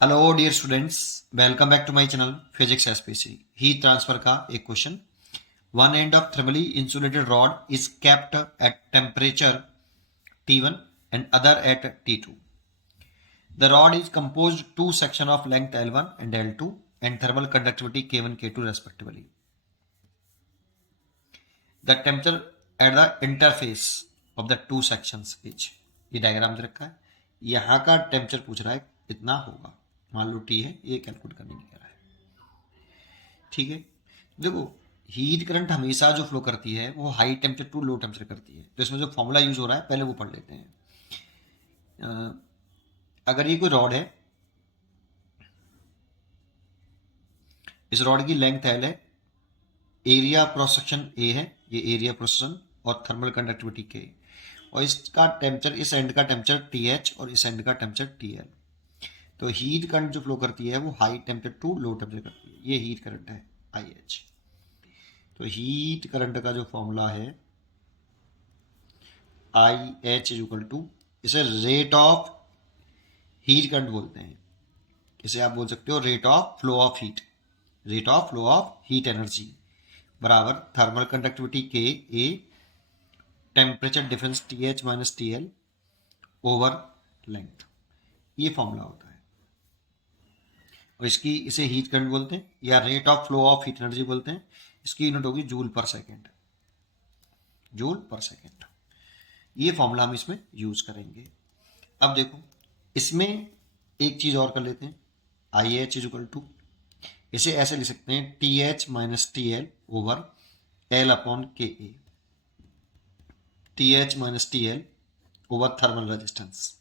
Hello dear students, welcome back to my channel physics SPC. Heat transfer का एक question. One end of thermally insulated rod is kept at temperature T1 and other at T2. The rod is composed two sections of length L1 and L2 and thermal conductivity K1 K2 respectively. The temperature at the interface of the two sections is, ये diagram दे रखा है। यहाँ का temperature पूछ रहा है कितना होगा, मान लो T है, ये कैलकुलेट करने नहीं कह रहा है। ठीक है, देखो हीट करंट हमेशा जो फ्लो करती है वो high temperature to low temperature करती है। तो इसमें जो फॉर्मूला यूज हो रहा है पहले वो पढ़ लेते हैं। अगर ये कोई रॉड है, इस रॉड की लेंथ एल है, एरिया क्रॉस सेक्शन ए है, ये एरिया क्रॉस सेक्शन और थर्मल कंडक्टिविटी के, और इसका टेम्परेचर, इस एंड का टेम्परेचर टी एच और इस एंड का टेम्परेचर टी एल। तो हीट करंट जो फ्लो करती है वो high temperature to low temperature करती है। ये हीट करंट है आई एच। तो हीट करंट का जो फॉर्मूला है I H is equal to, इसे रेट ऑफ हीट करंट बोलते हैं। इसे आप बोल सकते हो rate of flow of heat, rate of flow of heat energy बराबर thermal conductivity K A, temperature difference T H minus T L over length. ये फॉर्मूला होता है और इसकी, इसे हीट करंट बोलते हैं या rate of flow of heat energy बोलते हैं। इसकी यूनिट होगी जूल पर सेकेंड, जूल पर सेकेंड। ये फॉर्मूला हम इसमें यूज करेंगे। अब देखो इसमें एक चीज और कर लेते हैं। I H is equal to, इसे ऐसे लिख सकते हैं T H minus T L over L upon K A. T H minus T L over thermal resistance,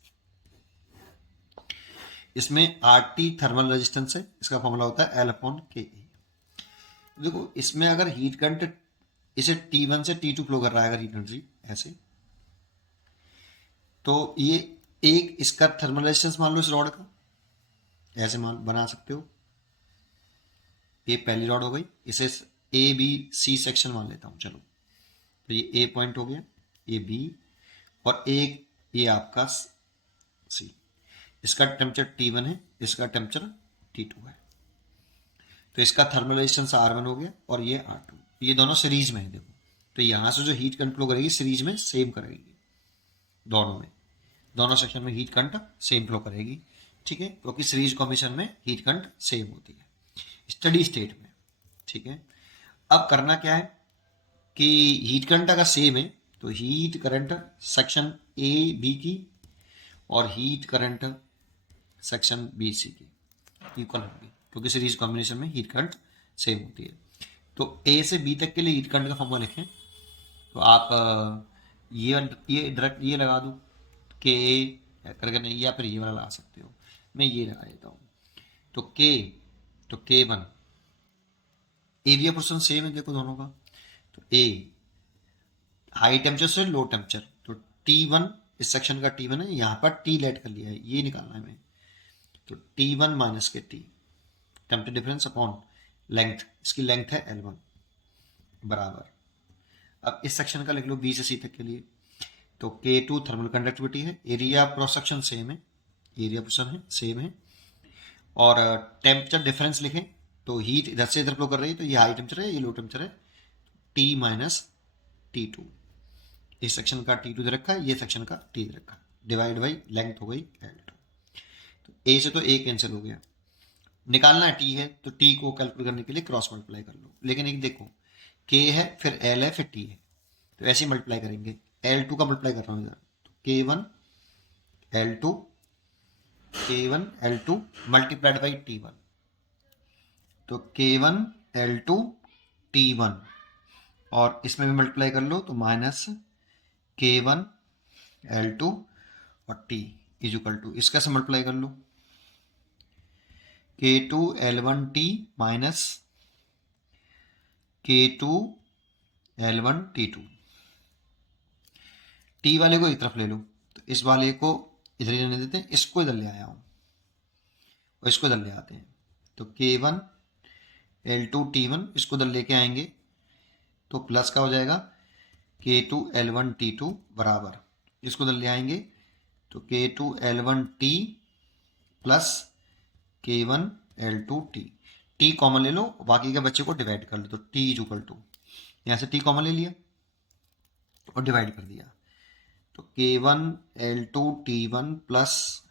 इसमें आर टी थर्मल रेजिस्टेंस है, इसका फॉर्मूला होता है एल अपॉन के ए। देखो इसमें अगर हीट करंट इसे T1 से T2 फ्लो कर रहा है, अगर हीट एनर्जी ऐसे, तो ये एक इसका थर्मल रेजिस्टेंस मान लो इस रॉड का, ऐसे मान बना सकते हो। ये पहली रॉड हो गई, इसे ए बी सी सेक्शन मान लेता हूं। चलो तो ये ए पॉइंट हो गया, ये बी, और एक ये आपका सी। इसका टेम्परेचर T1 है, इसका टेम्परेचर T2 है। तो इसका थर्मल रेजिस्टेंस R1 हो गया और ये R2, ये दोनों सीरीज में है। देखो तो यहां से जो हीट करंट फ्लो करेगी सीरीज में सेम करेगी, दोनों में, दोनों सेक्शन में हीट करंट सेम फ्लो करेगी। ठीक है, क्योंकि सीरीज कॉम्बिनेशन में हीट करंट सेम होती है स्टडी स्टेट में। ठीक है, अब करना क्या है कि हीट करंट अगर सेम है तो heat current section A B की और heat current section B C की इक्वल होगी, क्योंकि सीरीज कॉम्बिनेशन में हीट करंट सेम होती है। तो ए से बी तक के लिए हीट करंट का फॉर्मूला लिखें तो आप ये डायरेक्ट ये लगा दूँ के करके नहीं, या फिर ये वाला लगा सकते हो। मैं ये लगा देता हूँ। तो के वन, एरिया पोर्शन सेम है देखो दोनों का। तो ए हाई टेम्परेचर से लो टेम्परेचर, तो T1 इस सेक्शन का T1 है, यहाँ पर T लेट कर लिया है, ये निकालना है हमें। तो T1 माइनस के T, temperature difference upon length, इसकी लेंथ है L1 बराबर। अब इस सेक्शन का लिख लो B से C तक के लिए। तो K2 थर्मल कंडक्टिविटी है, एरिया क्रॉस सेक्शन सेम है, एरिया पोर्शन है सेम है, और टेम्परेचर डिफरेंस लिखें तो हीट इधर से इधर फ्लो कर रही है, तो ये हाई टेम्परेचर है, ये लो टेम्परेचर है। T माइनस T2, इस सेक्शन का T2 दे रखा है, ये सेक्शन का T दे रखा है, डिवाइड बाई लेंथ हो गई L2। तो A से तो A कैंसिल हो गया, निकालना है T है तो T को कैलकुलेट करने के लिए क्रॉस मल्टीप्लाई कर लो। लेकिन एक देखो K है फिर L है फिर T है, तो ऐसे ही मल्टीप्लाई करेंगे। L2 का मल्टीप्लाई कर रहा हूँ इधर, तो K1 L2, K1 L2 multiplied by T1, तो K1 L2 T1, और इसमें भी मल्टीप्लाई कर लो तो माइनस K1 L2 और T इज इक्वल टू, इसका से मल्टीप्लाई कर लो K2 L1T minus K2 L1T2। T वाले को एक तरफ ले लो, तो इस वाले को इधर ही रहने देते हैं, इसको इधर ले आया हूं और इसको इधर ले आते हैं। तो K1 L2 T1 इसको इधर लेके आएंगे तो प्लस का हो जाएगा K2 L1 T2 बराबर, इसको इधर ले आएंगे तो K2 L1 T plus K1L2T, T common ले लो, बाकी के बच्चे को डिवाइड कर लो, तो T इज इक्वल टू, यहाँ से T कॉमन ले लिया और डिवाइड कर दिया, तो K1L2T1 plus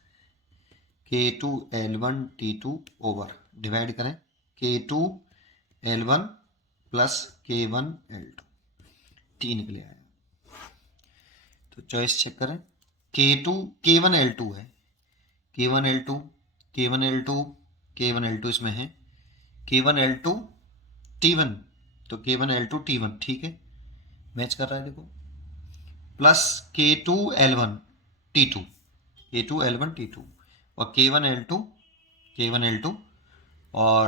K2L1T2 over, divide करें, K2L1 प्लस K1L2, T निकले आया। तो चॉइस चेक करें, K1L2 है, K1L2 K1L2 K1L2 इसमें है, K1L2 T1, तो K1L2 T1 ठीक है, मैच कर रहा है देखो, plus K2L1 T2, K2L1 T2 और K1L2 और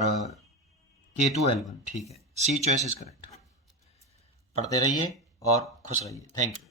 K2L1, ठीक है, सी चॉइस इज करेक्ट। पढ़ते रहिए और खुश रहिए, थैंक यू।